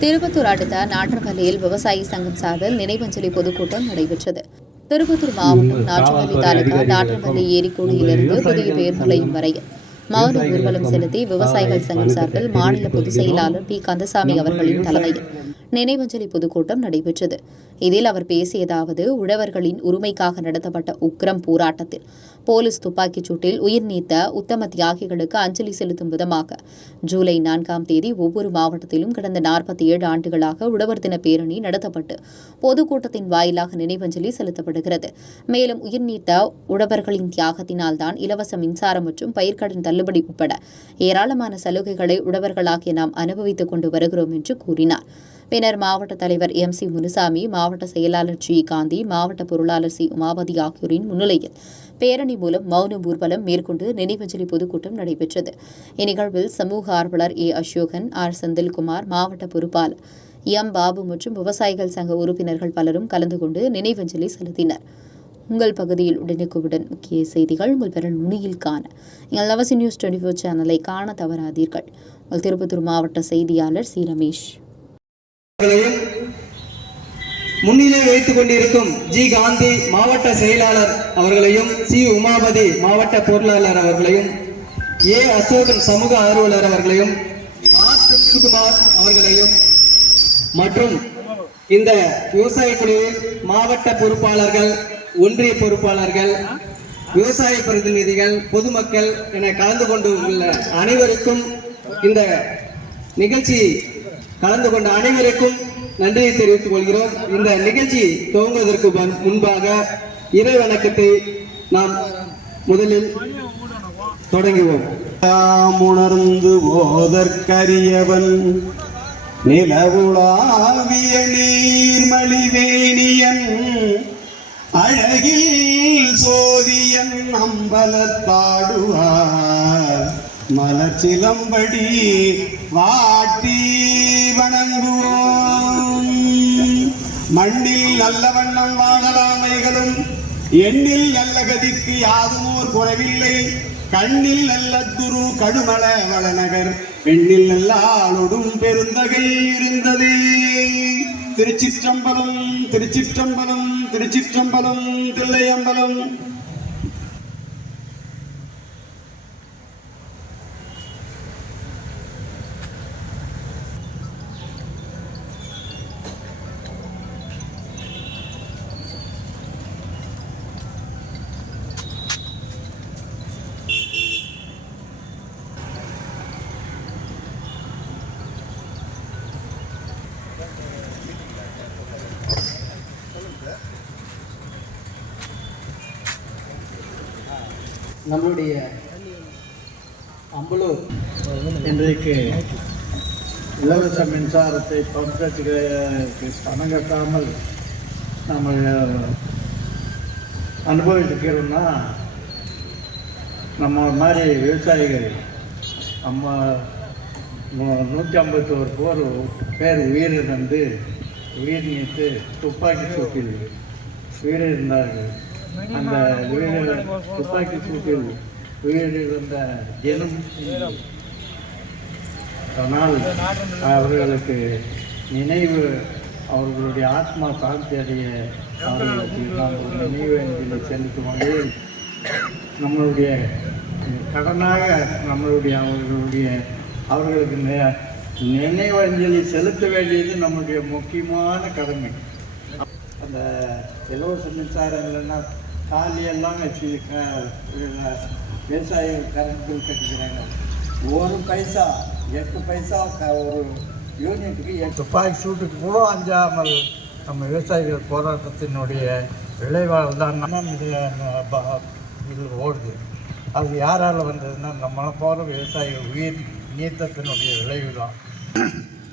திருப்பத்தூர் அடுத்த நாற்றம்பள்ளியில் விவசாயி சங்கம் சார்பில் நினைவஞ்சலி பொதுக்கூட்டம் நடைபெற்றது. திருப்பத்தூர் மாவட்டம் நாற்றம்பள்ளி தாலுகா நாற்றம்பள்ளி ஏரிக்கூடியிலிருந்து புதிய பேர் நிலையம் வரையில் மௌன ஊர்வலம் செலுத்தி விவசாயிகள் சங்கம் சார்பில் மாநில பொதுச் செயலாளர் பி கந்தசாமி அவர்களின் தலைமையில் நினைவஞ்சலி பொதுக்கூட்டம் நடைபெற்றது. இதில் அவர் பேசியதாவது, உழவர்களின் உரிமைக்காக நடத்தப்பட்ட உக்கிரம் போராட்டத்தில் போலீஸ் துப்பாக்கிச் சூட்டில் உயிர் நீத்த உத்தம தியாகிகளுக்கு அஞ்சலி செலுத்தும் விதமாக ஜூலை 4ஆம் தேதி ஒவ்வொரு மாவட்டத்திலும் கடந்த 47 ஆண்டுகளாக உழவர் தின பேரணி நடத்தப்பட்டு பொதுக்கூட்டத்தின் வாயிலாக நினைவஞ்சலி செலுத்தப்படுகிறது. மேலும் உயிர் நீத்த உழவர்களின் தியாகத்தினால்தான் இலவச மின்சாரம் மற்றும் பயிர்க்கடன் தள்ளுபடி உட்பட ஏராளமான சலுகைகளை உழவர்களாகிய நாம் அனுபவித்துக் கொண்டு வருகிறோம் என்று கூறினார். பின்னர் மாவட்ட தலைவர் MC முனுசாமி, மாவட்ட செயலாளர் G காந்தி, மாவட்ட பொருளாளர் C உமாபதி ஆகியோரின் முன்னிலையில் பேரணி மூலம் மௌன ஊர்வலம் மேற்கொண்டு நினைவஞ்சலி பொதுக்கூட்டம் நடைபெற்றது. இந்நிகழ்வில் சமூக ஆர்வலர் A அசோகன், R செந்தில்குமார், மாவட்ட பொறுப்பாளர் M பாபு மற்றும் விவசாயிகள் சங்க உறுப்பினர்கள் பலரும் கலந்து கொண்டு நினைவஞ்சலி செலுத்தினர். உங்கள் பகுதியில் உடனுக்குடன் முக்கிய செய்திகள் உங்கள் விரல் நுனியில் காண எங்கள் லவசி நியூஸ் 24 சேனலை காண தவறாதீர்கள். உங்கள் திருப்பத்தூர் மாவட்ட செய்தியாளர் C ரமேஷ். முன்னிலை வைத்துக் கொண்டிருக்கும் G காந்தி மாவட்ட செயலாளர் அவர்களையும், C உமாபதி மாவட்ட பொருளாளர் அவர்களையும், A அசோகன் சமூக ஆர்வலர் அவர்களையும், R செந்தில்குமார் அவர்களையும் மற்றும் இந்த விவசாய குழுவில் மாவட்ட பொறுப்பாளர்கள், ஒன்றிய பொறுப்பாளர்கள், விவசாய பிரதிநிதிகள், பொதுமக்கள் என கலந்து கொண்டு உள்ள அனைவருக்கும், இந்த நிகழ்ச்சி கலந்து கொண்ட அனைவருக்கும் நன்றியை தெரிவித்துக் கொள்கிறோம். இந்த நிகழ்ச்சி துவங்குவதற்கு முன்பாக இறை வணக்கத்தை நாம் முதலில் தொடங்குவோம். உணர்ந்து ஓதற்கரியவன் நிலவுலாவிய நீர்மலிவேணியன் அழகில் சோதியன் அம்பலத்தாடுவார் மலர் சிலம்படி வாட்டி வணங்குவோம். மண்ணில் நல்ல வண்ணம் வாழலாமைகளும் எண்ணில் நல்ல கதிக்கு யாதுமோர் குறைவில்லை. கண்ணில் நல்ல துரு கடுமல வளநகர் பெண்ணில் நல்ல ஆளொடும் பெருந்தகை இருந்ததே. திருச்சிற்றம்பலம் திருச்சிற்றம்பலம் திருச்சிற்றம்பலம் தில்லையம்பலம். நம்மளுடைய அம்பலூர் இன்றைக்கு இலவச மின்சாரத்தை பம்பெட்டுக்கு பணம் கட்டாமல் நம்ம அனுபவிக்கிறோம்னா நம்ம மாதிரி விவசாயிகள் 151 பேர் உயிரிழந்து உயிர் நீத்து துப்பாக்கி சூட்டில் உயிரிழந்தார்கள். அந்த துப்பாக்கி சூட்டில் உயிரிழந்த தினம் ஆனால் அவர்களுக்கு நினைவு, அவர்களுடைய ஆத்மா சாந்தி அடைய அவர்களுக்கு நாம் ஒரு நினைவு அஞ்சலி செலுத்தும் வகையில் நம்மளுடைய கடனாக அவர்களுக்கு நினைவு அஞ்சலி செலுத்த வேண்டியது நம்முடைய முக்கியமான கடமை. அந்த இலவச மின்சாரம் இல்லைன்னா காலியெல்லாம் வச்சு விவசாயிகள் கரண்ட் பில் கட்டிக்கிறாங்க. 1 பைசா 8 பைசா ஒரு யூனிட்டுக்கு துப்பாக்கி சூட்டுக்கு கூட அஞ்சாமல் நம்ம விவசாயிகள் போராட்டத்தினுடைய விளைவாக தான் நம்ம இதில் ஓடுது. அது யாரால் வந்ததுன்னா நம்மளை போகிற விவசாயிகள் உயிர் நீத்தத்தினுடைய விளைவு தான்.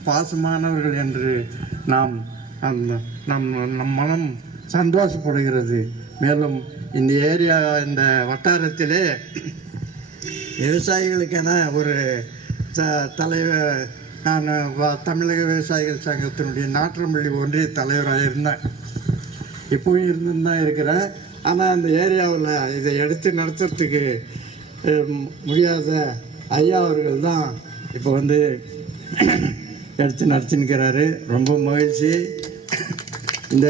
பாசமானவர்கள் என்று நம் மனம் சந்தோஷப்படுகிறது. மேலும் இந்த இந்த வட்டாரத்திலே விவசாயிகளுக்கென ஒரு தலைவர், நான் தமிழக விவசாயிகள் சங்கத்தினுடைய நாற்றம்பள்ளி ஒன்றிய தலைவராக இருந்தேன். இப்போவும் இருந்துன்னு தான் இருக்கிறேன். ஆனால் அந்த ஏரியாவில் இதை எடுத்து நடத்துறதுக்கு முடியாத ஐயா அவர்கள் தான் இப்போ எடுத்து நடத்தினுக்கிறாரு. ரொம்ப மகிழ்ச்சி. இந்த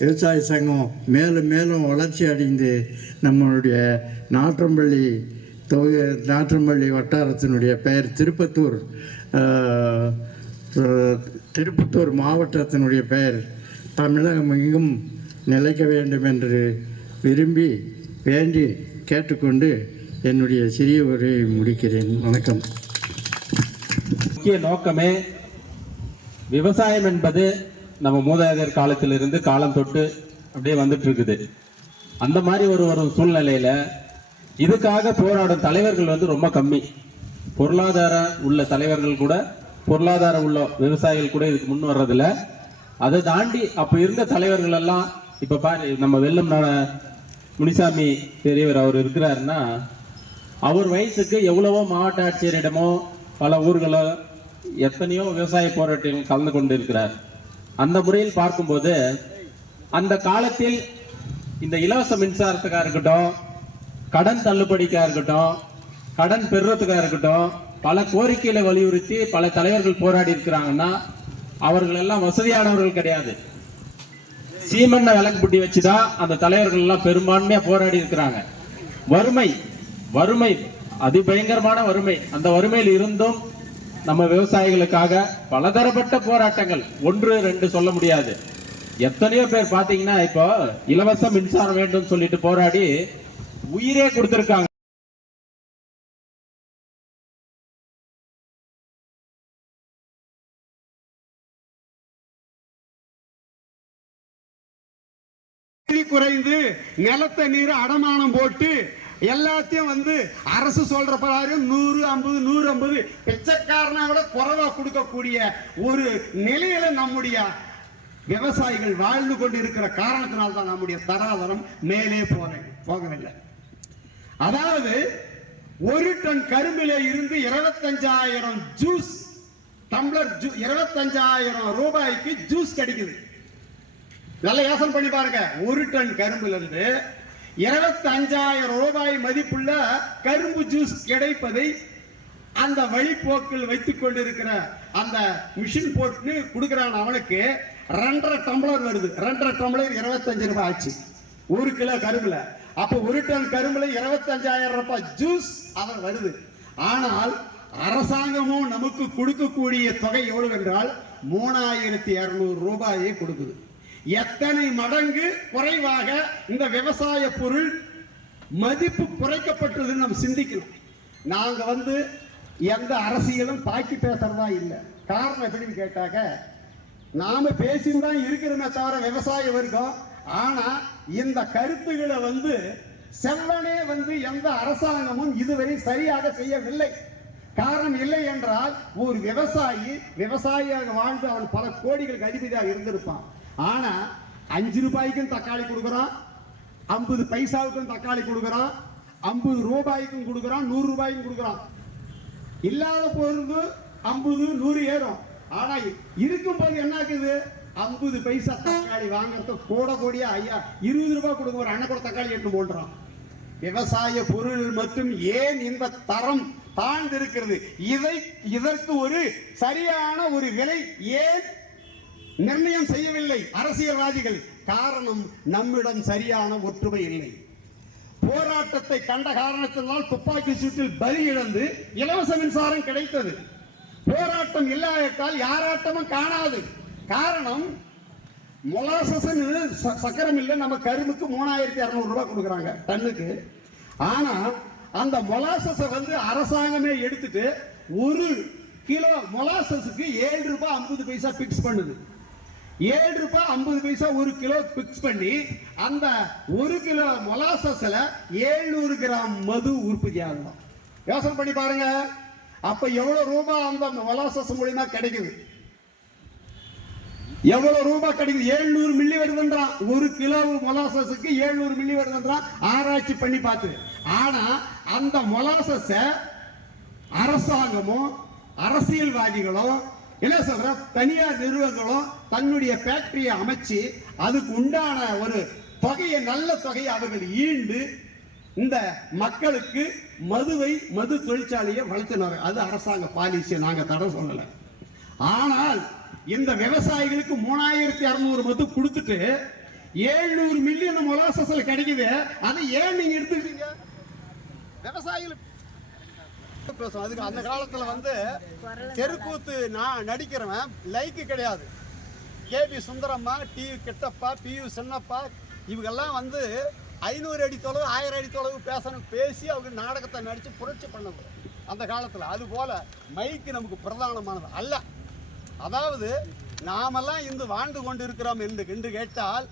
விவசாய சங்கம் மேலும் மேலும் வளர்ச்சி அடைந்து நம்மளுடைய நாற்றம்பள்ளி வட்டாரத்தினுடைய பெயர் திருப்பத்தூர் மாவட்டத்தினுடைய பெயர் தமிழகம் எங்கும் நிலைக்க வேண்டும் என்று விரும்பி வேண்டி கேட்டுக்கொண்டு என்னுடைய சிறிய உரையை முடிக்கிறேன். வணக்கம். முக்கிய நோக்கமே விவசாயம் என்பது நம்ம மூதாதையர் காலத்திலிருந்து காலம் தொட்டு அப்படியே வந்துட்டு இருக்குது. அந்த மாதிரி ஒரு சூழ்நிலையில இதுக்காக போராடும் தலைவர்கள் ரொம்ப கம்மி. பொருளாதாரம் உள்ள தலைவர்கள் கூட, பொருளாதாரம் உள்ள விவசாயிகள் கூட இதுக்கு முன் வர்றதில்ல. அதை தாண்டி அப்ப இருந்த தலைவர்கள் எல்லாம் இப்ப பாரு, நம்ம வெள்ளம் முனிசாமி பெரியவர் அவர் இருக்கிறாருன்னா, அவர் வயசுக்கு எவ்வளவோ மாவட்ட ஆட்சியரிடமோ பல ஊர்களோ எத்தனையோ விவசாய போராட்டங்கள் கலந்து கொண்டு இருக்கிறார். அந்த முறையில் பார்க்கும்போது அந்த காலத்தில் இந்த இலவச மின்சாரத்துக்காக இருக்கட்டும், கடன் தள்ளுபடிக்காக இருக்கட்டும், கடன் பெறுறதுக்காக இருக்கட்டும், பல கோரிக்கைகளை வலியுறுத்தி பல தலைவர்கள் போராடி இருக்கிறாங்கன்னா அவர்கள் எல்லாம் வசதியானவர்கள் கிடையாது. சீமெண்ண விளக்கு புட்டி வச்சுதான் அந்த தலைவர்கள் எல்லாம் பெரும்பான்மையா போராடி இருக்கிறாங்க. வறுமை அதிபயங்கரமான வறுமை. அந்த வறுமையில் இருந்தும் நம்ம விவசாயிகளுக்காக பலதரப்பட்ட போராட்டங்கள், 1-2 சொல்ல முடியாது. எத்தனையோ பேர் பாத்தீங்கன்னா இப்போ இலவச மின்சாரம் வேண்டும் சொல்லிட்டு போராடி உயிரே கொடுத்திருக்காங்க. குறைந்து நிலத்தை நீர் அடமானம் போட்டு எல்லாத்தையும் அரசு சொல்ற பிரகாரம் 100-50 பிச்சைக்காரனை விட குறைவா கொடுக்கக்கூடிய ஒரு நிலையில நம்முடைய விவசாயிகள் வாழ்ந்து கொண்டு இருக்கிற காரணத்தினால்தான் நம்முடைய தராதரம் மேலே போகவில்லை. அதாவது 1 டன் கரும்பிலே இருந்து 25,000 ஜூஸ் டம்ளர் 25,000 ரூபாய்க்கு ஜூஸ் கிடைக்குது. நல்ல யோசனை பண்ணி பாருங்க. 1 டன் கரும்புல இருந்து 25,000 ரூபாய் மதிப்புள்ள கரும்பு ஜூஸ் கிடைப்பதை அந்த வழிபோக்கில் வைத்துக் கொண்டிருக்கிற அந்த மிஷின் போட்டு கொடுக்கிறான். அவனுக்கு 2.5 டம்ளர் வருது. 2.5 டம்ளர் 25 ரூபாய் ஆச்சு 1 கிலோ கரும்புல. அப்ப 1 டன் கரும்புல 25,000 ரூபாய் ஜூஸ் அவன் வருது. ஆனால் அரசாங்கமும் நமக்கு கொடுக்கக்கூடிய தொகை எவ்வளவு என்றால் 3,200 ரூபாயை கொடுக்குது. எத்தனை மடங்கு குறைவாக இந்த விவசாய பொருள் மதிப்பு குறைக்கப்பட்டது நம்ம சிந்திக்கணும். நாங்க எந்த அரசியலும் தாக்கி பேசுறதா இல்லை. காரணம் எப்படின்னு கேட்டாக்க, நாம பேசிதான் இருக்கிறோமே தவிர விவசாய வர்க்கம். ஆனா இந்த கருத்துக்களை செவ்வனே எந்த அரசாங்கமும் இதுவரை சரியாக செய்யவில்லை. காரணம் இல்லை என்றால் ஒரு விவசாயியாக வாழ்ந்து அவன் பல கோடிகளுக்கு அதிபதியாக இருந்திருப்பான். ஆனா 5 ரூபாய்க்கும் தக்காளி கொடுக்குறான், 50 பைசாவுக்கும் தக்காளி கொடுக்குறான், 50 ரூபாய்க்கும் கொடுக்குறான், 100 ரூபாய்க்கும் கொடுக்குறான். இல்லாத பொருளுக்கு 50, 100 ஏறும். ஆனா இருக்கும் போது என்ன ஆகுது, 50 பைசா தக்காளி வாங்கறது கோடியா 20 ரூபாய் கொடுக்க ஒரு அண்ணன் கூட தக்காளி எடுத்து போடுறான். விவசாய பொருள் மட்டும் ஏன் இந்த தரம் தாழ்ந்திருக்கிறது? இதற்கு ஒரு சரியான ஒரு விலை ஏன் நிர்ணயம் செய்யவில்லை அரசியல்வாதிகள்? காரணம், நம்மிடம் சரியான ஒற்றுமை இல்லை. போராட்டத்தை கண்ட காரணத்தினால் துப்பாக்கி சூட்டில் பலி இழந்து இலவச மின்சாரம் கிடைத்தது. போராட்டம் இல்லாவிட்டால் யாராட்டமும் காணாது. காரணம், மொலாசஸ் சக்கரம் இல்லை. நம்ம கரும்புக்கு 3,200 ரூபாய் கொடுக்குறாங்க டன்னுக்கு. ஆனா அந்த மொலாசஸ் அரசாங்கமே எடுத்துட்டு 1 கிலோ மொலாசஸுக்கு 7 ரூபாய் 50 பைசா பிக்ஸ் பண்ணுது. 7 ரூபாய் 50 பைசா 1 கிலோ பிக்ஸ் பண்ணி அந்த 1 கிலோ மொலாசஸ்ல 700 கிராம் மது உற்பத்தி ஆகலாம். யோசனை பண்ணி பாருங்க. அப்ப எவ்வளவு ரூபாய் அந்த மொலாசஸ் மூலமா கிடைக்குது? எவ்வளவு ரூபாய் கிடைக்குது? 700 மில்லி வருதுன்றான். 1 கிலோ மொலாசஸுக்கு 700 மில்லி வருதுன்றான் ஆராய்ச்சி பண்ணி பார்த்து. ஆனா அந்த மொலாசஸ அரசாங்கமும் அரசியல்வாதிகளும் என்ன சொல்ற, தனியார் நிறுவனங்களும் தன்னுடைய ஃபேக்டரியை அமைச்சு அதுக்கு உண்டான ஒரு தொகையை, நல்ல தொகையை அவர்கள் ஈண்டு இந்த மக்களுக்கு மது தொழிற்சாலையை வளர்த்தினாங்க. அது அரசாங்க பாலிசி, நாங்க தடை சொல்லல. ஆனால் இந்த விவசாயிகளுக்கு 3600 மத்து கொடுத்துட்டு 700 மில்லியன் மொலாசஸ்ல கிடைக்குது. அதை ஏன் நீங்க எடுத்துக்கிட்டீங்க? விவசாயிகளுக்கு அதுக்கு அந்த காலத்துல வந்து தெருக்கூத்து நான் நடிக்கிறவன் லைக்கு கிடையாது. K B Sundaramma, T Kittappa, P U Chinnappa இவங்கெல்லாம் வந்து 500 அடி தொலைவு 1000 அடி தொலைவு பேசி அவங்க நாடகத்தை நடித்து புரட்சி பண்ணது அந்த காலத்தில். அதுபோல் மைக்கு நமக்கு பிரதானமானது அல்ல. அதாவது நாமெல்லாம் இன்று வாழ்ந்து கொண்டு இருக்கிறோம் என்று கேட்டால்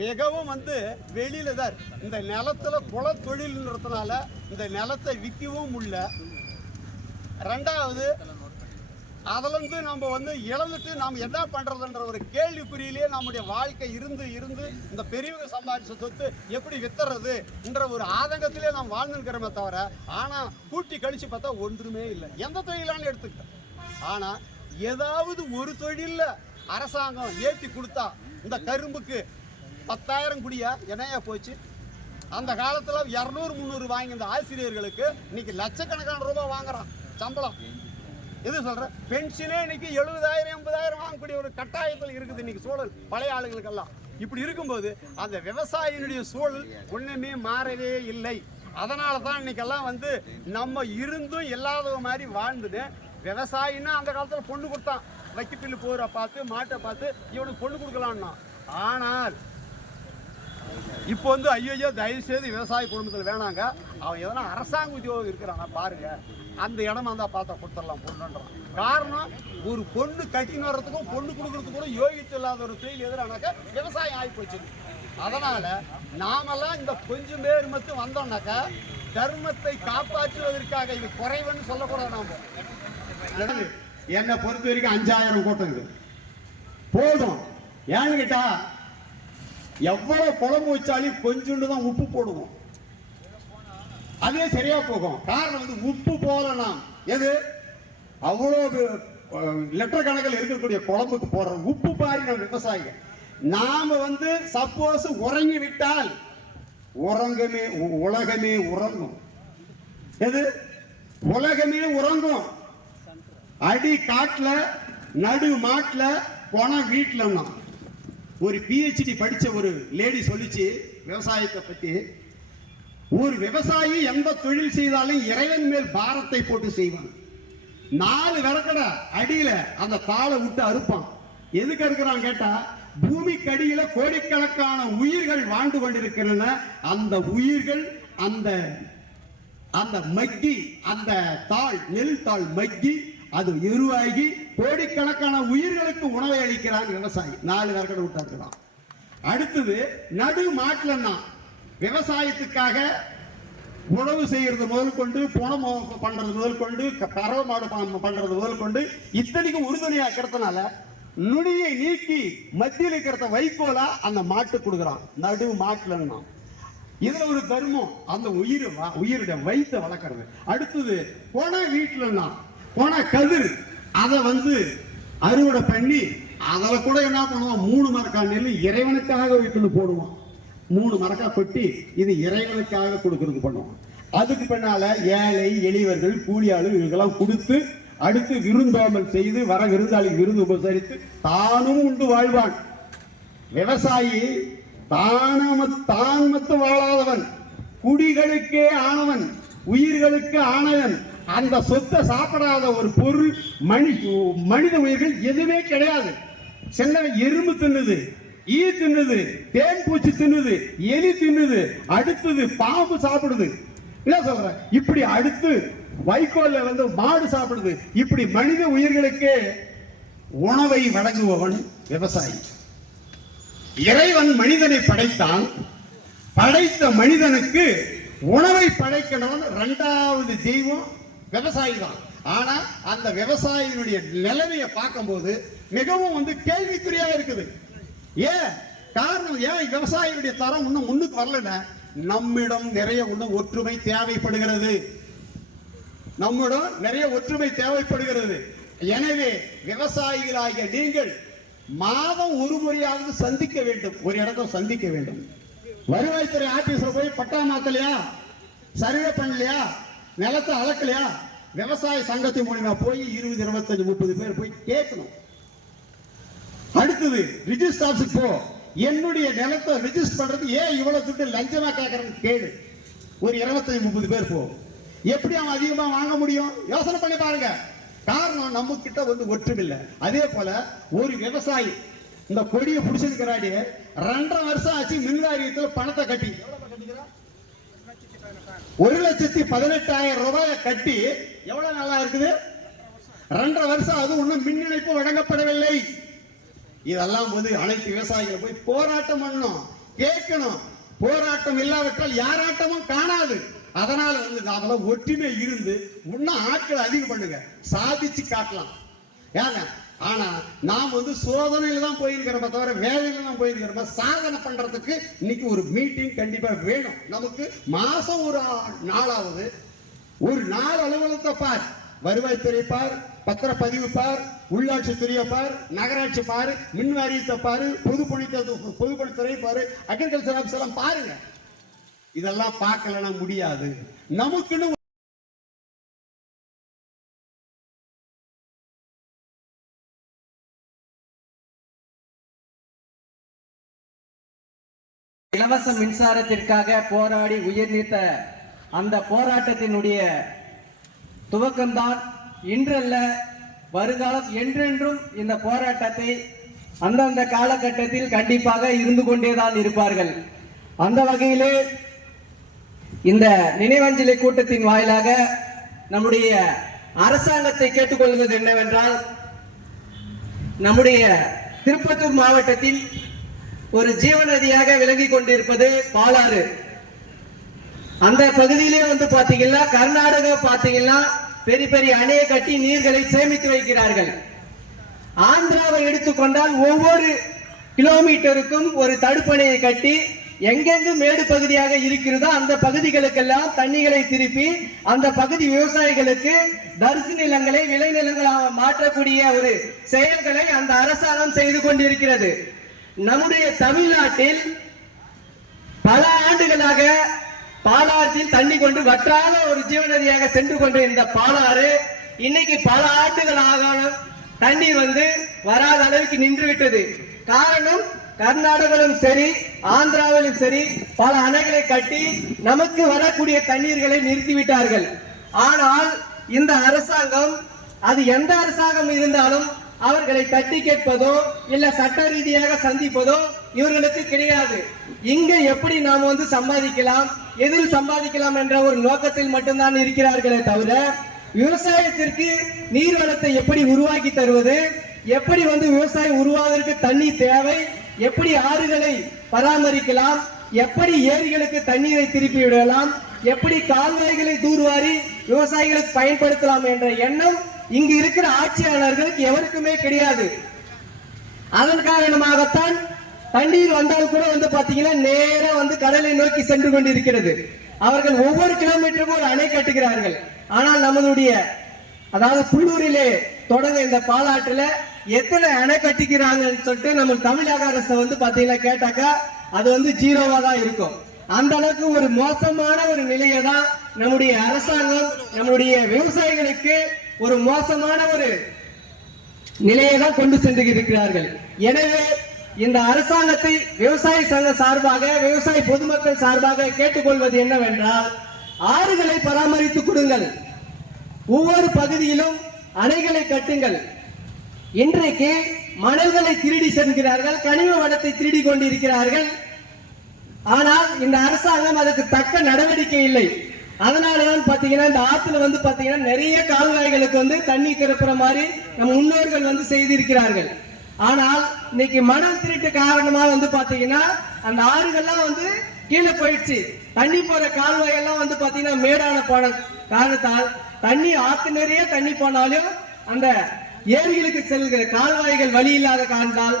மிகவும் வந்து வெளியில தான் இந்த நிலத்துல குல தொழில்ன்றதுனால இந்த நிலத்தை விற்கவும் முடியல. ரெண்டாவது அதிலிருந்து நம்ம வந்து இழந்துட்டு நாம் என்ன பண்றதுன்ற ஒரு கேள்விக்குறியிலேயே நம்முடைய வாழ்க்கை இருந்து இந்த பெரியவங்க சம்பாதிச்ச சொத்து எப்படி வித்துறது என்ற ஒரு ஆதங்கத்திலே நாம் வாழ்ந்துக்கிறோமே தவிர, ஆனா கூட்டி கழிச்சு பார்த்தா ஒன்றுமே இல்லை. எந்த தொழிலான்னு எடுத்துக்கிட்டோம். ஆனா ஏதாவது ஒரு தொழில்ல அரசாங்கம் ஏற்றி கொடுத்தா இந்த கரும்புக்கு 10,000 குடியா என்னையா போச்சு? அந்த காலத்துல 200-300 வாங்கி இந்த ஆசிரியர்களுக்கு இன்னைக்கு லட்சக்கணக்கான ரூபாய் வாங்குறான் சம்பளம். இது சொல்றேன், பென்ஷனே இன்னைக்கு 70,000-80,000 வாங்கக்கூடிய ஒரு கட்டாயத்தில் இருக்குது இன்னைக்கு சூழல் பழைய ஆளுகளுக்கெல்லாம். இப்படி இருக்கும்போது அந்த விவசாயினுடைய சூழல் ஒண்ணுமே மாறவே இல்லை. அதனால தான் இன்னைக்கெல்லாம் வந்து நம்ம இருந்தும் இல்லாத மாதிரி வாழ்ந்துட்டு, விவசாயின்னா அந்த காலத்தில் பொண்ணு கொடுத்தான், வைக்கப்பில்லு போரை பார்த்து மாட்டை பார்த்து இவனுக்கு பொண்ணு கொடுக்கலான்னா. ஆனால் இப்போ வந்து ஐயோ தயவு செய்து விவசாய குடும்பத்தில் வேணாங்க, அவன் எதனா அரசாங்க உத்தியோகம் இருக்கிறாங்க பாருங்க, அந்த இடமா இருந்தால் பார்த்தா கொடுத்துடலாம் பொண்ணுன்றான். காரணம், ஒரு பொண்ணு கட்டின்னு வர்றதுக்கும் பொண்ணு கொடுக்கறதுக்கு கூட யோகித்து இல்லாத ஒரு தொழில் எதிரானாக்கா விவசாயம் ஆகி போச்சு. அதனால நாமெல்லாம் இந்த கொஞ்சம் பேர் மட்டும் வந்தோம்னாக்கா தர்மத்தை காப்பாற்றுவதற்காக இது குறைவுன்னு சொல்லக்கூடாது. நாம என்னை பொறுத்த வரைக்கும் 5000 கூட்டம் போதும். ஏன்னு கேட்டா எவ்வளவு குழம்பு வச்சாலும் கொஞ்சோண்டு தான் உப்பு போடுவோம், அதே சரியா போகும். காரணம் வந்து உப்பு போலனா எது அவ்வளவு லிட்டர் கணக்கில் இருக்கக்கூடிய குழம்புக்கு போடுற உப்பு பாரி நம்ம விவசாயிகள். நாம வந்து சப்போஸ் உறங்கி விட்டால் உலகமே உறங்கும். எது உலகமே உறங்கும். அடி காட்டுல நடு மாட்டுல பணம் வீட்டுல. ஒரு PhD படிச்ச ஒரு லேடி சொல்லிச்சு விவசாயத்தை பத்தி, ஒரு விவசாயி எந்த தொழில் செய்தாலும் இறைவன் மேல் பாரத்தை போட்டு செய்வான். 4 விறக்கடை அடியில அந்த தாளை விட்டு அறுப்பான். எதுக்கு அறுக்கிறான் கேட்டா, பூமிக்கு அடியில கோடிக்கணக்கான உயிர்கள் வாழ்ந்து கொண்டிருக்கின்றன. அந்த உயிர்கள் அந்த மக்கி அந்த தாள் நெல் தாள் மக்கி அது எருவாகி கோடிக்கணக்கான உயிர்களுக்கு உணவை அளிக்கிறான் விவசாயி. 4 விறக்கடை விட்டு அறுக்கிறான். அடுத்தது நடு மாட்டுலன்னா விவசாயத்துக்காக உழவு செய்யறது முதல் கொண்டு பணம் பண்றது முதல் கொண்டு கறவை மாடு பண்றது முதல் கொண்டு இத்தனைக்கும் உறுதுணையாக்கிறதுனால நுனியை நீக்கி மத்தியில் இருக்கிறத வைக்கோலா அந்த மாட்டு கொடுக்குறான். நடு மாட்டுலன்னா இதுல ஒரு தர்மம், அந்த உயிருடைய வயிற்றை வளர்க்கறது. அடுத்தது போன வீட்டுலன்னா போன கதிர் அதை வந்து அறுவடை பண்ணி அதில் கூட என்ன பண்ணுவோம், 3 மரக்கா நெல் இறைவனுக்காக வீட்டுல போடுவோம். 3 மரக்கா கொட்டி இது இறைவனுக்காக கொடுக்கறது பண்ணுவோம். அதுக்கு பின்னால ஏழை எளியவர்கள் கூலியாளு இவங்கெல்லாம் கொடுத்து அடுத்து விருந்தோம்பல் செய்து வர விருந்தாளி விருந்து உபசரித்து தானும் உண்டு வாழ்வான். விவசாயி தான் மத்து வாழாதவன், குடிகளுக்கே ஆனவன், உயிர்களுக்கு ஆனவன். அந்த சொத்தை சாப்பிடாத ஒரு பொருள் மனித உயிர்கள் எதுவுமே கிடையாது. சின்ன எறும்பு தின்னுது, ஈ தின்னுது, தேன் பூச்சி தின்னுது, எலி தின்னுது, அடுத்தது பாம்பு சாப்பிடுது. என்ன சொல்ற, இப்படி அடுத்து வைக்கோல்ல வந்து மாடு சாப்பிடுது. இப்படி மனித உயிர்களுக்கு உணவை வழங்குபவன் விவசாயி. இறைவன் மனிதனை படைத்தான். படைத்த மனிதனுக்கு உணவை படைக்கணும் 2வது தெய்வம் விவசாயி தான். ஆனா அந்த விவசாயியினுடைய நிலைமையை பார்க்கும்போது மிகவும் வந்து கேள்விக்குறியா இருக்குது. ஏன் காரணம், ஏன் விவசாயியுடைய தரம் இன்னும் முன்னுக்கு வரலன்னா, நம்மிடம் நிறைய இன்னும் ஒற்றுமை தேவைப்படுகிறது. நம்மிடம் நிறைய ஒற்றுமை தேவைப்படுகிறது. எனவே விவசாயிகளாகிய நீங்கள் மாதம் ஒரு முறையாவது சந்திக்க வேண்டும், ஒரு இடத்தை சந்திக்க வேண்டும். வருவாய்த்துறை ஆபீஸ்ல போய் பட்டா மாத்தலையா, சர்வே பண்ணலையா, நிலத்தை அளக்கலையா, விவசாய சங்கத்தின் மூலியமா போய் 20, 25, 30 பேர் போய் கேட்கணும். அடுத்தது ரிஜிஸ்டர் ஆஃபீஸ் போ, என்னுடைய நிலத்தை ரிஜிஸ்டர் பண்றது ஏன் இவ்வளவு துட்டு லஞ்சமா கேட்கறன்னு கேளு. ஒரு 25, 30 பேர் போ. எப்படி அவன் அதிகமா வாங்க முடியும்? யோசனை பண்ணி பாருங்க. காரணம் நம்ம கிட்ட வந்து ஒற்றுமில்லை. அதே போல ஒரு விவசாயி இந்த கொடியை பிடிச்சிருக்கிறாடி 2.5 வருஷம் ஆச்சு மின்வாரியத்தில் பணத்தை கட்டி 1,18,000 ரூபாயை கட்டி எவ்வளவு நாளா இருக்குது? 2.5 வருஷம். அது ஒன்றும் மின் இணைப்பு வழங்கப்படவில்லை. இதெல்லாம் போது அனைத்து விவசாயிகள் போய் போராட்டம் பண்ணணும், கேட்கணும். போராட்டம் இல்லாவிட்டால் யாராட்டமும் காணாது. அதனால வந்து நாம ஒற்றுமை இருந்து இன்னும் ஆட்கள் அதிகம் பண்ணுங்க, சாதிச்சு காட்டலாம். ஏங்க ஆனா நாம் வந்து சோதனையில தான் போயிருக்கிறோம் தவிர வேலையில தான் போயிருக்கிறோம். சாதனை பண்றதுக்கு இன்னைக்கு ஒரு மீட்டிங் கண்டிப்பா வேணும். நமக்கு மாசம் ஒரு நாளாவது ஒரு நாள் அலுவலகத்தை பார், வருவாய்த்துறை பார், பத்திரப்பதிவு பார், உள்ளாட்சித்துறையை பார், நகராட்சி பாரு, மின் வாரியத்தை பாரு, பொதுப்பணித்துறை பாரு, அக்ரிகல்ச்சர் ஆஃபீஸ் எல்லாம் பாருங்க. இதெல்லாம் பார்க்கலன்னா முடியாது. நமக்குன்னு இலவச மின்சாரத்திற்காக போராடி உயிர் நீத்த அந்த போராட்டத்தினுடைய துவக்கம்தான் இன்றல்ல, வருங்காலம் என்றென்றும் இந்த போராட்டத்தை அந்தந்த காலகட்டத்தில் கண்டிப்பாக இருந்து கொண்டேதான் இருப்பார்கள். அந்த வகையிலே இந்த நினைவஞ்சலி கூட்டத்தின் வாயிலாக நம்முடைய அரசாங்கத்தை கேட்டுக்கொள்வது என்னவென்றால், நம்முடைய திருப்பத்தூர் மாவட்டத்தில் ஒரு ஜீவநதியாக விளங்கி கொண்டிருப்பது பாலாறு. அந்த பகுதியிலே வந்து பாத்தீங்கன்னா கர்நாடகா பாத்தீங்கன்னா பெரிய பெரிய அணையை கட்டி நீர்களை சேமித்து வைக்கிறார்கள். ஆந்திராவை எடுத்துக்கொண்டால் ஒவ்வொரு கிலோமீட்டருக்கும் ஒரு தடுப்பணையை கட்டி எங்கெங்கு மேடு பகுதியாக இருக்கிறதோ அந்த பகுதிகளுக்கெல்லாம் தண்ணிகளை திருப்பி அந்த பகுதி விவசாயிகளுக்கு தரிசு நிலங்களை விளைநிலங்களாக மாற்றக்கூடிய ஒரு செயல்களை அந்த அரசாங்கம் செய்து கொண்டிருக்கிறது. நம்முடைய தமிழ்நாட்டில் பல ஆண்டுகளாக பாலாற்றில் தண்ணி கொண்டு வற்றாத ஒரு ஜீவநதியாக சென்று கொண்ட இந்த பாலாறு இன்னைக்கு பல ஆண்டுகளாக தண்ணீர் வந்து வராத அளவுக்கு நின்று விட்டது. காரணம், கர்நாடகாவிலும் சரி ஆந்திராவிலும் சரி பல அணைகளை கட்டி நமக்கு வரக்கூடிய தண்ணீர்களை நிறுத்திவிட்டார்கள். ஆனால் இந்த அரசாங்கம், அது எந்த அரசாங்கம் இருந்தாலும் அவர்களை தட்டி கேட்பதோ இல்ல சட்ட ரீதியாக சந்திப்பதோ இவர்களுக்கு கிடையாது. இங்க எப்படி நாம் வந்து சம்பாதிக்கலாம், எதில் சம்பாதிக்கலாம் என்ற ஒரு நோக்கத்தில் மட்டும்தான் இருக்கிறார்களே தவிர விவசாயத்திற்கு நீர் வளத்தை எப்படி உருவாக்கி தருவது, எப்படி வந்து விவசாயம் உருவாவதற்கு தண்ணி தேவை, எப்படி ஆறுகளை பராமரிக்கலாம், எப்படி ஏரிகளுக்கு தண்ணீரை திருப்பி விடலாம், எப்படி கால்வாய்களை தூர்வாரி விவசாயிகளுக்கு பயன்படுத்தலாம் என்ற எண்ணம் இங்கு இருக்கிற ஆட்சியாளர்களுக்கு எவருக்குமே கிடையாது. அதன் காரணமாகத்தான் தண்ணீர் வந்தால் கூட வந்து பாத்தீங்கன்னா நேரா வந்து கடலை நோக்கி சென்று கொண்டிருக்கிறது. அவர்கள் ஒவ்வொரு கிலோமீட்டருக்கும் ஒரு அணை கட்டுகிறார்கள். ஆனால் நம்மளுடைய அதாவது புல்லூரிலே தொடங்க இந்த பாலாற்றுல எத்தனை அணை கட்டிக்கிறாங்கன்னு சொல்லிட்டு நம்ம தமிழக அரசு வந்து பாத்தீங்கன்னா கேட்டாக்கா அது வந்து ஜீரோவா தான் இருக்கும். அந்த அளவுக்கு ஒரு மோசமான ஒரு நிலையை தான் நம்முடைய அரசாங்கம் நம்முடைய விவசாயிகளுக்கு ஒரு மோசமான ஒரு நிலையை தான் கொண்டு சென்று இருக்கிறார்கள். எனவே இந்த அரசாங்கத்தை விவசாய சங்க சார்பாக விவசாய பொதுமக்கள் சார்பாக கேட்டுக்கொள்வது என்னவென்றால், ஆறுகளை பராமரித்துக் கொடுங்கள், ஒவ்வொரு பகுதியிலும் அணைகளை கட்டுங்கள். இன்றைக்கு மணல்களை திருடி செல்கிறார்கள், கனிம வளத்தை திருடி கொண்டிருக்கிறார்கள். ஆனால் இந்த அரசாங்கம் அதுக்கு தக்க நடவடிக்கை இல்லை. அதனாலதான் பாத்தீங்கன்னா இந்த ஆத்துல வந்து பாத்தீங்கன்னா நிறைய கால்வாய்களுக்கு வந்து தண்ணி திறப்புற மாதிரி நம்ம முன்னோர்கள் வந்து செய்திருக்கிறார்கள். ஆனால் இன்னைக்கு மணல் திருட்டு காரணமா வந்து பாத்தீங்கன்னா அந்த ஆறுகள்லாம் வந்து கீழே போயிடுச்சு. தண்ணி போற கால்வாய் எல்லாம் வந்து பாத்தீங்கன்னா மேடான போன காரணத்தால் தண்ணி ஆத்து நிறைய தண்ணி போனாலும் அந்த ஏரிகளுக்கு செல்கிற கால்வாய்கள் வழி இல்லாத காரணத்தால்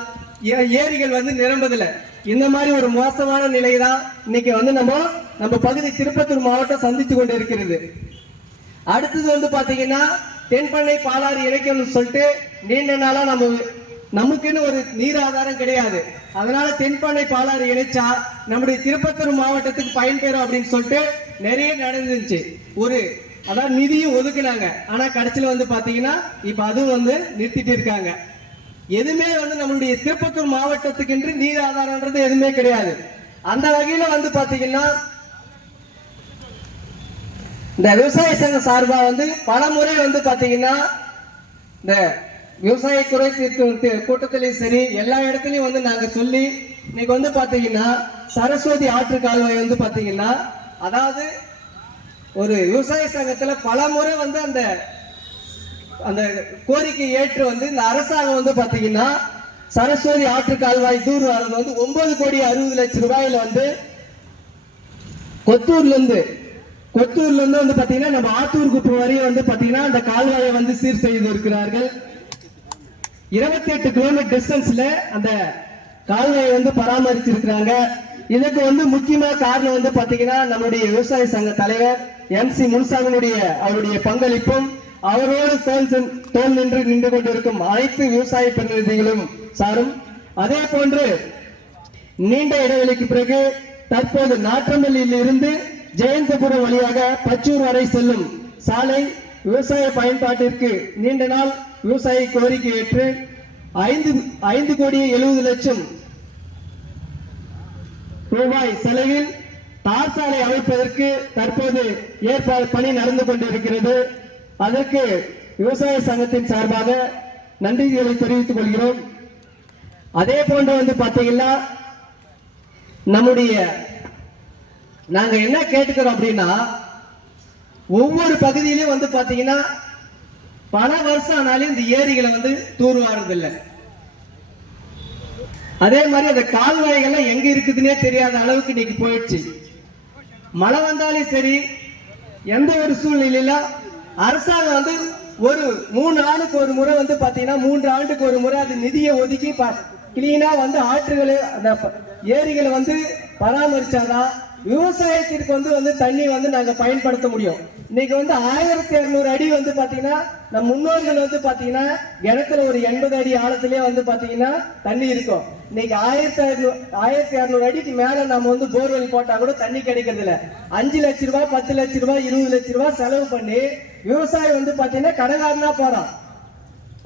ஏரிகள் வந்து நிரம்பதில்லை. இந்த மாதிரி ஒரு மோசமான நிலை தான் இன்னைக்கு வந்து நம்ம பகுதி திருப்பத்தூர் மாவட்டம் சந்தித்து கொண்டு இருக்கிறது. அடுத்தது வந்து பாத்தீங்கன்னா தென்பண்ணை பாலாறு இணைக்கணும்னு சொல்லிட்டு நீண்ட நாளா நமக்குன்னு ஒரு நீர் ஆதாரம் கிடையாது. அதனால தென்பண்ணை பாலாறு இணைச்சா நம்முடைய திருப்பத்தூர் மாவட்டத்துக்கு பயன்பெறும் அப்படின்னு சொல்லிட்டு நிறைய நடந்துச்சு. ஒரு அதான் நிதியும் ஒதுக்குனாங்க. ஆனா கடைசியில் வந்து பாத்தீங்கன்னா இப்ப அதுவும் வந்து நிறுத்திட்டு இருக்காங்க. எதுவுமே வந்து நம்மளுடைய திருப்பத்தூர் மாவட்டத்துக்கு என்று நீர் ஆதாரம்ன்றது எதுவுமே கிடையாது. அந்த வகையில வந்து பாத்தீங்கன்னா இந்த விவசாய சங்க சார்பா வந்து பல முறை வந்து பாத்தீங்கன்னா இந்த விவசாய குறை தீர்க்கும் கூட்டத்திலையும் சரி எல்லா இடத்துலயும் வந்து நாங்க சொல்லி இன்னைக்கு வந்து பாத்தீங்கன்னா சரஸ்வதி ஆற்று கால்வாய் வந்து பாத்தீங்கன்னா அதாவது ஒரு விவசாய சங்கத்துல பல முறை வந்து அந்த கோரிக்கை ஏற்று வந்து இந்த அரசாங்கம் வந்து பாத்தீங்கன்னா சரஸ்வதி ஆற்று கால்வாய் தூர் வரது வந்து 9,60,00,000 ரூபாயில வந்து கொத்தூர்ல இருந்து வந்து பாத்தீங்கன்னா நம்ம ஆத்தூர் குப்பம் வரையும் வந்து பாத்தீங்கன்னா அந்த கால்வாயை வந்து சீர் செய்து இருக்கிறார்கள். 28 கிலோமீட்டர் டிஸ்டன்ஸ்ல அந்த கால்வாயை வந்து பராமரிச்சிருக்கிறாங்க. இதுக்கு வந்து முக்கியமான காரணம் வந்து பாத்தீங்கன்னா நம்முடைய விவசாய சங்க தலைவர் MC முனுசாமியுடைய அவருடைய பங்களிப்பும் அவரோடு தோல் நின்று கொண்டிருக்கும் அனைத்து விவசாய பிரதிநிதிகளும் சாரும். அதே போன்று நீண்ட இடைவெளிக்கு பிறகு தற்போது நாற்றம்பள்ளியில் இருந்து ஜெயந்தபுரம் வழியாக பச்சூர் வரை செல்லும் சாலை விவசாய பயன்பாட்டிற்கு நீண்ட நாள் விவசாய கோரிக்கை ஏற்று 5,70,00,000 ரூபாய் செலவில் தார் சாலை அமைப்பதற்கு தற்போது ஏற்பாடு பணி நடந்து கொண்டிருக்கிறது. அதற்கு விவசாய சங்கத்தின் சார்பாக நன்றிகளை தெரிவித்துக் கொள்கிறோம். அதே போன்று வந்து பாத்தீங்கன்னா நாங்க என்ன கேட்டுக்கிறோம் அப்படின்னா ஒவ்வொரு பகுதியிலும் வந்து பாத்தீங்கன்னா பல வருஷம் ஆனாலும் இந்த ஏரிகளை வந்து தூர்வாருது இல்லை. அதே மாதிரி அந்த கால்வாய்கள்லாம் எங்க இருக்குதுன்னே தெரியாத அளவுக்கு இன்னைக்கு போயிடுச்சு. மழை வந்தாலும் சரி எந்த ஒரு சூழ்நிலையில அரசாங்கம் வந்து ஒரு 3 ஆண்டுக்கு ஒரு முறை வந்து பாத்தீங்கன்னா 3 ஆண்டுக்கு ஒரு முறை அது நிதியை ஒதுக்கி கிளீனா வந்து ஆற்றுகளை அந்த ஏரிகளை வந்து பராமரிச்சாதான் விவசாயத்திற்கு வந்து தண்ணி வந்து நாங்க பயன்படுத்த முடியும். இன்னைக்கு வந்து 1200 அடி வந்து பாத்தீங்கன்னா நம் முன்னோர்கள் வந்து பாத்தீங்கன்னா கிணத்துல ஒரு 80 அடி ஆழத்திலே வந்து பாத்தீங்கன்னா தண்ணி இருக்கும். இன்னைக்கு 1200 அடிக்கு மேல நம்ம வந்து போர்வெல் போட்டா கூட தண்ணி கிடைக்கிறது இல்ல. 5 லட்சம் ரூபாய் 10 லட்சம் ரூபாய் 20 லட்சம் ரூபாய் செலவு பண்ணி விவசாயம் வந்து பாத்தீங்கன்னா கடகாரனா போறான்.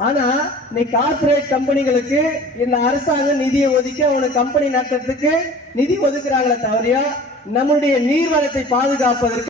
ஆனா இன்னைக்கு கார்பரேட் கம்பெனிகளுக்கு இந்த அரசாங்கம் நிதியை ஒதுக்கி அவனுக்கு கம்பெனி நடத்துறதுக்கு நிதி ஒதுக்குறாங்களே தவிர நம்முடைய நீர்வளத்தை பாதுகாப்பதற்கு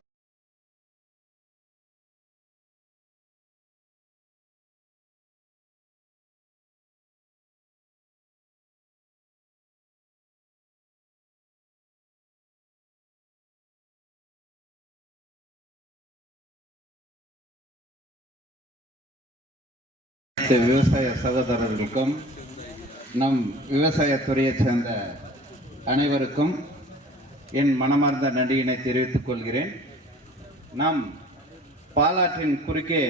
விவசாய சகோதரர்களுக்கும் நம் விவசாயத்துறையைச் சேர்ந்த அனைவருக்கும் என் மனமார்ந்த நன்றியினை தெரிவித்துக் கொள்கிறேன். நாம் பாலாற்றின் குறுக்கே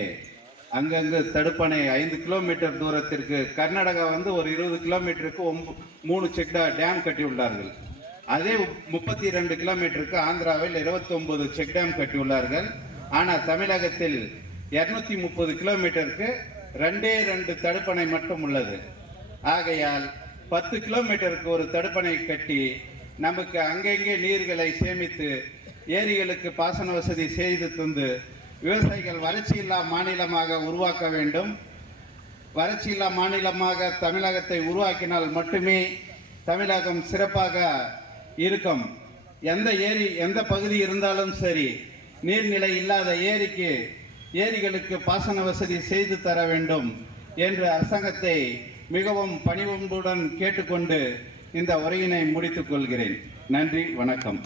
அங்கங்கு தடுப்பணை 5 கிலோமீட்டர் தூரத்திற்கு கர்நாடகா வந்து ஒரு 20 கிலோமீட்டருக்கு 3 செக் டேம் கட்டியுள்ளார்கள். அதே 32 கிலோமீட்டருக்கு ஆந்திராவில் 29 செக் டேம் கட்டியுள்ளார்கள். ஆனால் தமிழகத்தில் 230 கிலோமீட்டருக்கு 2 தடுப்பணை மட்டும் உள்ளது. ஆகையால் 10 கிலோமீட்டருக்கு ஒரு தடுப்பணை கட்டி நமக்கு அங்கங்கே நீர்களை சேமித்து ஏரிகளுக்கு பாசன வசதி செய்து தந்து விவசாயிகள் வறட்சியில்லா மாநிலமாக உருவாக்க வேண்டும். வறட்சியில்லா மாநிலமாக தமிழகத்தை உருவாக்கினால் மட்டுமே தமிழகம் சிறப்பாக இருக்கும். எந்த பகுதி இருந்தாலும் சரி நீர்நிலை இல்லாத ஏரிகளுக்கு பாசன வசதி செய்து தர வேண்டும் என்று அரசாங்கத்தை மிகவும் பணிவன்புடன் கேட்டுக்கொண்டு இந்த உரையினை முடித்துக் கொள்கிறேன். நன்றி, வணக்கம்.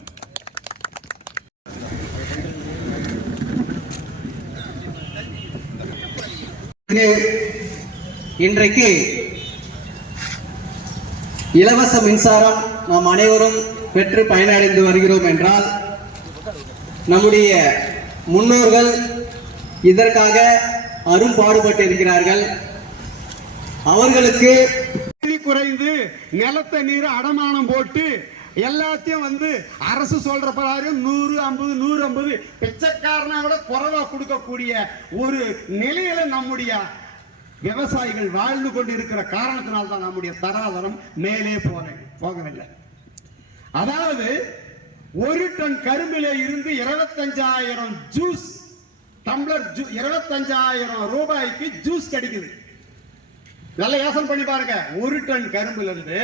இன்றைக்கு இலவச மின்சாரம் நாம் அனைவரும் பெற்று பயனடைந்து வருகிறோம் என்றால் நம்முடைய முன்னோர்கள் இதற்காக அரும்பாடுபட்டு இருக்கிறார்கள். அவர்களுக்கு குறைந்து நிலத்தை நீர் அடமானம் போட்டு எல்லாத்தையும் வந்து அரசு சொல்ற பிரகாரம் 100, 50 பிச்சைக்காரனை விட குறைவா கொடுக்கக்கூடிய ஒரு நிலையில நம்முடைய விவசாயிகள் வாழ்ந்து கொண்டிருக்கிற காரணத்தினால்தான் நம்முடைய தராதரம் மேலே போகவில்லை. அதாவது 1 டன் கரும்பிலே இருந்து 25,000 ஜூஸ் டம்ளர் 25,000 ரூபாய்க்கு ஜூஸ் கிடைக்குது. நல்ல யோசனை பண்ணி பாருங்க. ஒரு டன் கரும்புல இருந்து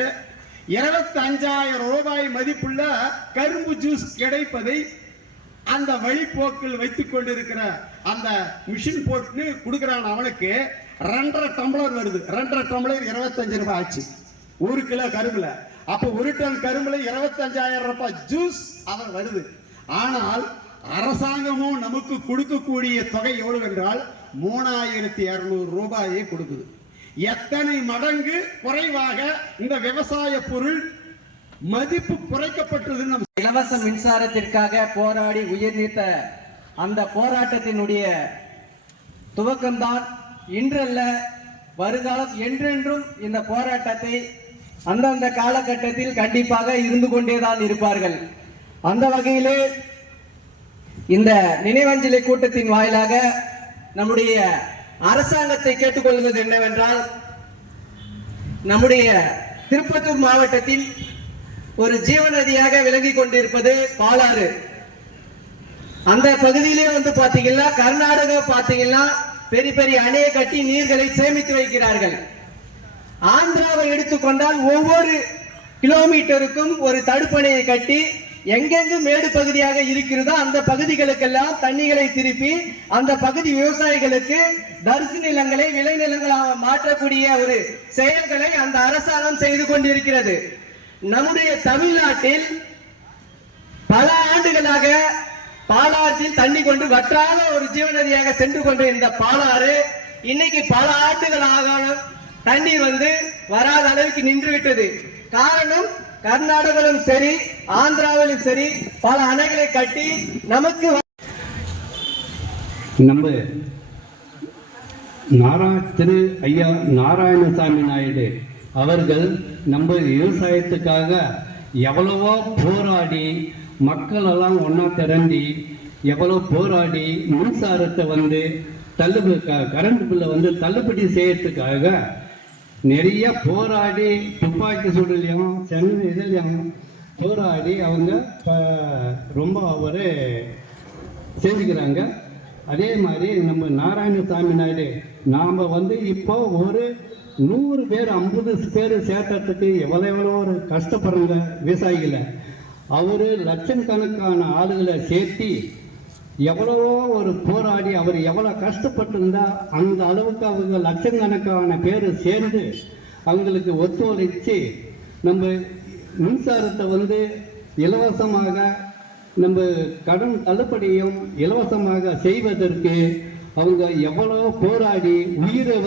25,000 ரூபாய் மதிப்புள்ள கரும்பு ஜூஸ் கிடைப்பதை அந்த வழிபோக்கில் வைத்துக் கொண்டிருக்கிற அந்த மிஷின் போட்டு கொடுக்கிறான். அவனுக்கு 2.5 டம்ளர் வருது. 2.5 டம்ளர் 25 ரூபாய் ஆச்சு ஒரு கிலோ கரும்புல. அப்ப ஒரு டன் கரும்புல 25,000 ரூபாய் ஜூஸ் அவன் வருது. ஆனால் அரசாங்கமும் நமக்கு கொடுக்கக்கூடிய தொகை எவ்வளவு என்றால் 3,200 ரூபாயை கொடுக்குது. எத்தனை மடங்கு குறைவாக இந்த விவசாய பொருள் மதிப்பு குறைக்கப்பட்டது. இலவச மின்சாரத்திற்காக போராடி உயிர் நீத்த அந்த போராட்டத்தினுடைய துவக்கம்தான் இன்றல்ல, வருகாலம் என்றென்றும் இந்த போராட்டத்தை அந்தந்த காலகட்டத்தில் கண்டிப்பாக இருந்து கொண்டேதான் இருப்பார்கள். அந்த வகையிலே இந்த நினைவஞ்சலி கூட்டத்தின் வாயிலாக நம்முடைய அரசாங்கத்தை கேட்டுக்கொள்வது என்னவென்றால், நம்முடைய திருப்பத்தூர் மாவட்டத்தில் ஒரு ஜீவநதியாக விளங்கி கொண்டிருப்பது பாலாறு. அந்த பகுதியிலே பாத்தீங்கன்னா கர்நாடகா பாத்தீங்கன்னா பெரிய பெரிய அணையை கட்டி நீர்களை சேமித்து வைக்கிறார்கள். ஆந்திராவை எடுத்துக்கொண்டால் ஒவ்வொரு கிலோமீட்டருக்கும் ஒரு தடுப்பணையை கட்டி எங்கெங்கு மேடு பகுதியாக இருக்கிறதோ அந்த பகுதிகளுக்கெல்லாம் தண்ணிகளை திருப்பி அந்த பகுதி விவசாயிகளுக்கு தரிசு நிலங்களை விளைநிலங்களாக மாற்றக்கூடிய ஒரு செயல்களை அந்த அரசாங்கம் செய்து கொண்டிருக்கிறது. நம்முடைய தமிழ்நாட்டில் பல ஆண்டுகளாக பாலாற்றில் தண்ணி கொண்டு வற்றாத ஒரு ஜீவநதியாக சென்று கொண்ட இந்த பாலாறு இன்னைக்கு பல ஆண்டுகளாக தண்ணீர் வராத அளவுக்கு நின்று விட்டது. காரணம், கர்நாடகாவிலும் சரி ஆந்திராவிலும் சரி பல அணைகளை கட்டி நமக்கு நம்ம திரு ஐயா நாராயணசாமி நாயுடு அவர்கள் நம்ம விவசாயத்துக்காக எவ்வளவோ போராடி மக்களெல்லாம் ஒன்றா திரண்டி எவ்வளோ போராடி மின்சாரத்தை கரண்ட் பில்லை தள்ளுபடி செய்யறதுக்காக நிறைய போராடி துப்பாக்கி சூடுலையும் இதுலையும் போராடி அவங்க ரொம்ப அவர் செஞ்சுக்கிறாங்க. அதே மாதிரி நம்ம நாராயணசாமி நாயுடு நாம் இப்போ ஒரு 100 பேர் 50 பேர் சேர்க்கறதுக்கு எவ்வளோ ஒரு கஷ்டப்படுறாங்க விவசாயிகளை. அவர் லட்சக்கணக்கான ஆளுகளை சேர்த்தி எவ்வளவோ ஒரு போராடி அவர் எவ்வளோ கஷ்டப்பட்டிருந்தா அந்த அளவுக்கு அவங்க லட்சக்கணக்கான பேர் சேர்ந்து அவங்களுக்கு ஒத்துழைச்சு நம்ம மின்சாரத்தை இலவசமாக நம்ம கடன் தள்ளுபடியும் இலவசமாக செய்வதற்கு அவங்க எவ்வளோ போராடி உயிரை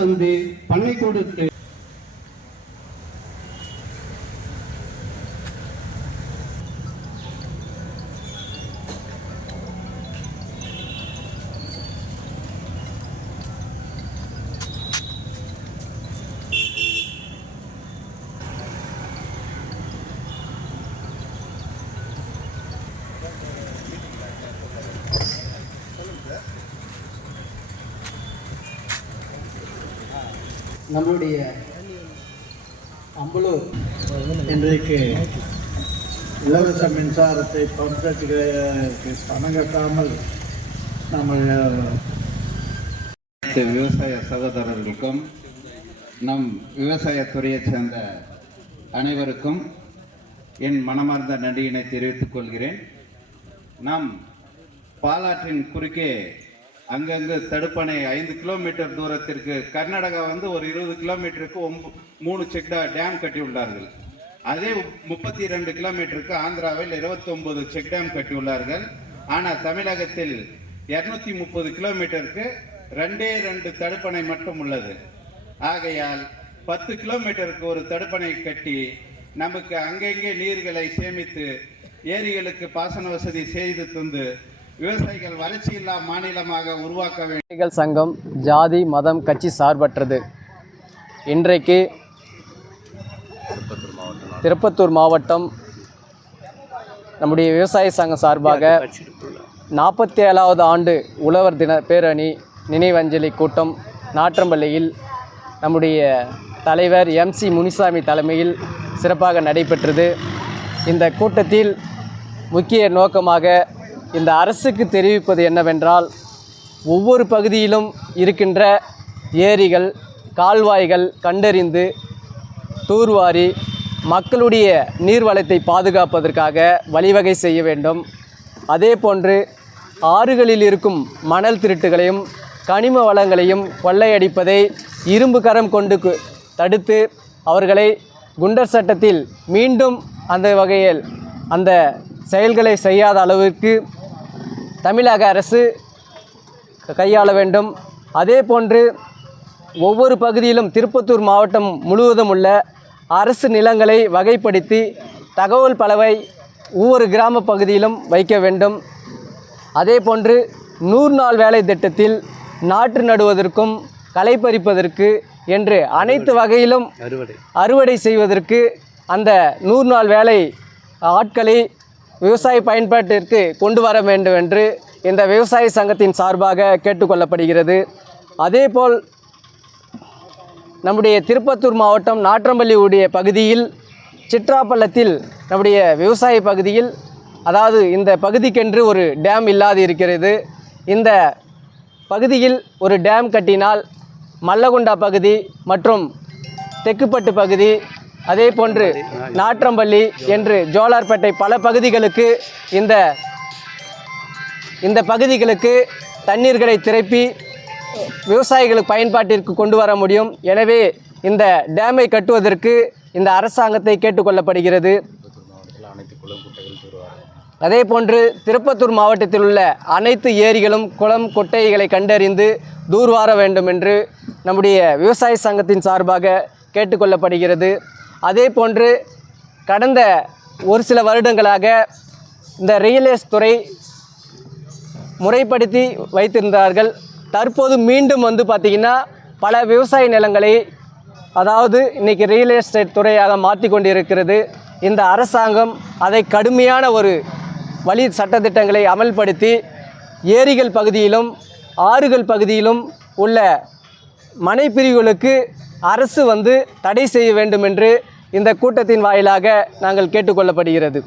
பண்ணை கொடுத்து நம்முடைய அம்பலூர் இன்றைக்கு இலவச மின்சாரத்தை பம்பெட்டுக்கு பணம் கட்டாமல் நம்ம விவசாய சகோதரர்களுக்கும் நம் விவசாயத்துறையைச் சேர்ந்த அனைவருக்கும் என் மனமார்ந்த நன்றியினை தெரிவித்துக் கொள்கிறேன். நாம் பாலாற்றின் குறுக்கே அங்கங்கு தடுப்பணை 5 கிலோமீட்டர் தூரத்திற்கு கர்நாடகா ஒரு 20 கிலோமீட்டருக்கு 3 செக் டேம் கட்டியுள்ளார்கள். அதே 32 கிலோமீட்டருக்கு ஆந்திராவில் 29 செக் டேம் கட்டியுள்ளார்கள். ஆனால் தமிழகத்தில் 230 கிலோமீட்டருக்கு 2 தடுப்பணை மட்டும் உள்ளது. ஆகையால் 10 கிலோமீட்டருக்கு ஒரு தடுப்பணை கட்டி நமக்கு அங்கங்கே நீர்களை சேமித்து ஏரிகளுக்கு பாசன வசதி செய்து தந்து விவசாயிகள் வளர்ச்சியில்லா மாநிலமாக உருவாக்க வேண்டும். சங்கம் ஜாதி மதம் கட்சி சார்பற்றது. இன்றைக்கு திருப்பத்தூர் மாவட்டம் நம்முடைய விவசாய சங்கம் சார்பாக 47வது ஆண்டு உழவர் தின பேரணி நினைவஞ்சலி கூட்டம் நாற்றம்பள்ளியில் நம்முடைய தலைவர் MC முனிசாமி தலைமையில் சிறப்பாக நடைபெற்றது. இந்த கூட்டத்தில் முக்கிய நோக்கமாக இந்த அரசுக்கு தெரிவிப்பது என்னவென்றால், ஒவ்வொரு பகுதியிலும் இருக்கின்ற ஏரிகள், கால்வாய்கள் கண்டறிந்து தூர்வாரி மக்களுடைய நீர்வளத்தை பாதுகாப்பதற்காக வழிவகை செய்ய வேண்டும். அதே போன்று ஆறுகளில் இருக்கும் மணல் திருட்டுகளையும் கனிம வளங்களையும் கொள்ளையடிப்பதை இரும்பு கரம் கொண்டு தடுத்து அவர்களை குண்டர் சட்டத்தில் மீண்டும் அந்த வகையில் அந்த செயல்களை செய்யாத அளவிற்கு தமிழக அரசு கையாள வேண்டும். அதே போன்று ஒவ்வொரு பகுதியிலும் திருப்பத்தூர் மாவட்டம் முழுவதும் உள்ள அரசு நிலங்களை வகைப்படுத்தி தகவல் பலகை ஒவ்வொரு கிராம பகுதியிலும் வைக்க வேண்டும். அதே போன்று 100 நாள் வேலை திட்டத்தில் நாற்று நடுவதற்கும் களை பறிப்பதற்கு என்று அனைத்து வகையிலும் அறுவடை செய்வதற்கு அந்த 100 நாள் வேலை ஆட்களை விவசாய பயன்பாட்டிற்கு கொண்டு வர வேண்டும் என்று இந்த விவசாய சங்கத்தின் சார்பாக கேட்டுக்கொள்ளப்படுகிறது. அதேபோல் நம்முடைய திருப்பத்தூர் மாவட்டம் நாட்றம்பள்ளி உடைய பகுதியில் சிற்றாப்பள்ளத்தில் நம்முடைய விவசாய பகுதியில், அதாவது இந்த பகுதிக்கென்று ஒரு டேம் இல்லாது இருக்கிறது. இந்த பகுதியில் ஒரு டேம் கட்டினால் மல்லகுண்டா பகுதி மற்றும் தெக்குப்பட்டு பகுதி, அதே போன்று நாட்றம்பள்ளி என்று ஜோலார்பேட்டை பல பகுதிகளுக்கு இந்த பகுதிகளுக்கு தண்ணீர்களை திரப்பி விவசாயிகளுக்கு பயன்பாட்டிற்கு கொண்டு வர முடியும். எனவே இந்த டேமை கட்டுவதற்கு இந்த அரசாங்கத்தை கேட்டுக்கொள்ளப்படுகிறது. அதே போன்று திருப்பத்தூர் மாவட்டத்தில் உள்ள அனைத்து ஏரிகளும் குளம் குட்டைகளை கண்டறிந்து தூர்வார வேண்டும் என்று நம்முடைய விவசாய சங்கத்தின் சார்பாக கேட்டுக்கொள்ளப்படுகிறது. அதே போன்று கடந்த ஒரு சில வருடங்களாக இந்த ரியல் எஸ்டேட் துறை முறைப்படுத்தி வைத்திருந்தார்கள். தற்போது மீண்டும் பார்த்திங்கன்னா பல விவசாய நிலங்களை, அதாவது இன்றைக்கி ரியல் எஸ்டேட் துறையாக மாற்றி கொண்டிருக்கிறது. இந்த அரசாங்கம் அதை கடுமையான ஒரு வழி சட்டத்திட்டங்களை அமல்படுத்தி ஏரிகள் பகுதியிலும் ஆறுகள் பகுதியிலும் உள்ள மனை பிரிவுகளுக்கு அரசு தடை செய்ய வேண்டும் என்று இந்த கூட்டத்தின் வாயிலாக நாங்கள் கேட்டுக்கொள்ளப்படுகிறது.